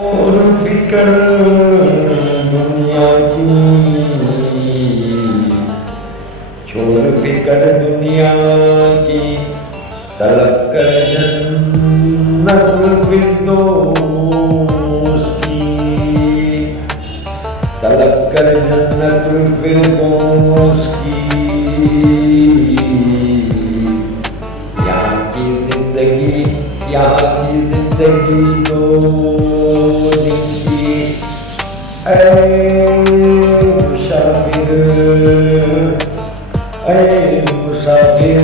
और फिक्र दुनिया की, छोड़ फिक्र दुनिया की, तलब कर जन्नतुल फिरदौस की, तलब कर जन्नतुल फिरदौस की। यहाँ की जिंदगी दो दिन की, ऐ मुसाफिर, ऐ मुसाफिर,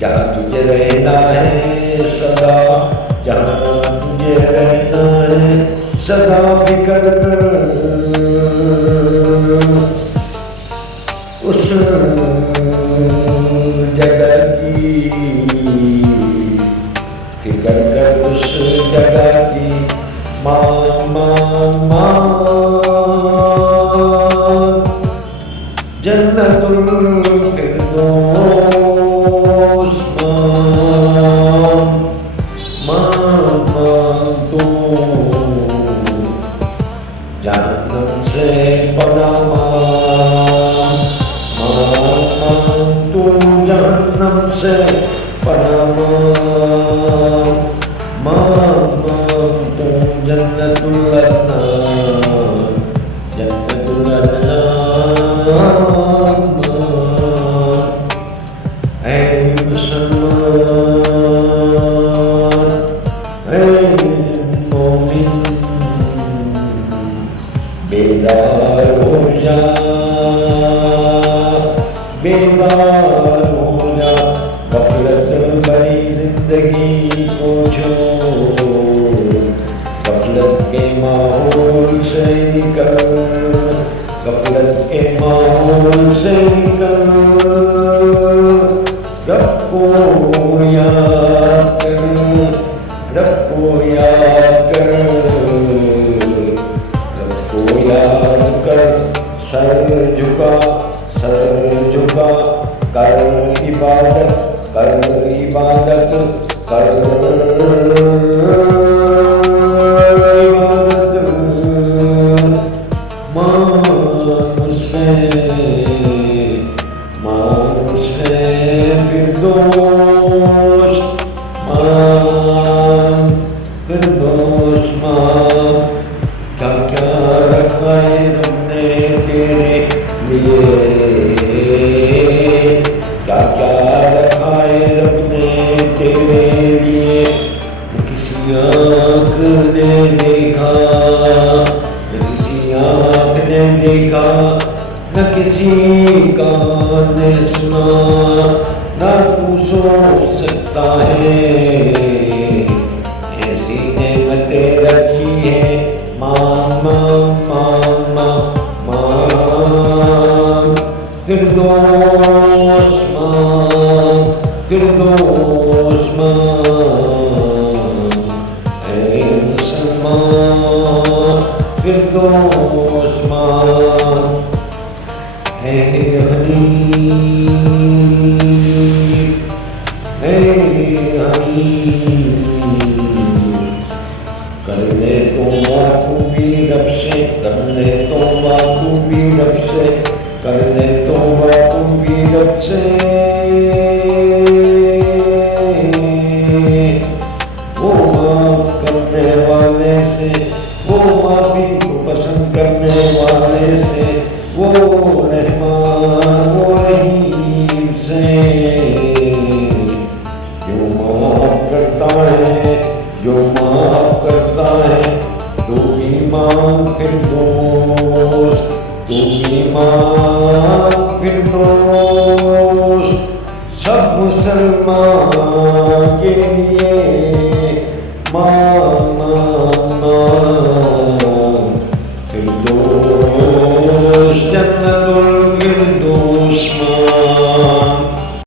जहाँ तुझे रहना है सदा, जहाँ तुझे रहना है सदा, फिक्र कर उस जगह की, फिक्र कर उस जगह की। माँ जन्नतुल फिरदौस, माँ तो जन्नत से पनाह, तू जहन्नम से पनाह, तू जन्नतुल अदनान, जन्नतुल अदनान। ऐ मुसलमान, ऐ मोमिन, बेदार हो जा, बेदार हो जा, गफलत भरी जिंदगी को छोड़, गफलत के माहौल से निकल, गफलत के माहौल से निकल, रब को याद कर, रब को याद कर, रब को याद कर, सर झुका, सर झुका, कर इबादत, कर इबादत, कर इबादत। मांग मुझसे फिरदौस, मांग फिरदौस, मांग। क्या क्या रखा है रब ने तेरे लिए, क्या क्या रखा है रब ने तेरे लिए। न किसी आँख ने देखा, न किसी आँख ने देखा, न किसी कान ने सुना, न तू सोच सकता है। ऐसी नेमतें रखी है, मांग फिरदौस, मांग फिरदौस, मांग। ऐ मुसलमान फिरदौस मांग। ऐ हनीफ, ऐ हनीफ, कर ले तौबा तू भी रब से, कर ले तौबा तू भी रब से, कर ले तौबा तू भी रब से। वो माफ करने वाले से, वो माफी को पसंद करने वाले से, वो रहमान वो रहीम से, जो माफ करता है, जो माफ करता है। तू भी मांग फिरदौस, तू भी मांग फिरदौस। सब मुसलमान के लिए मांग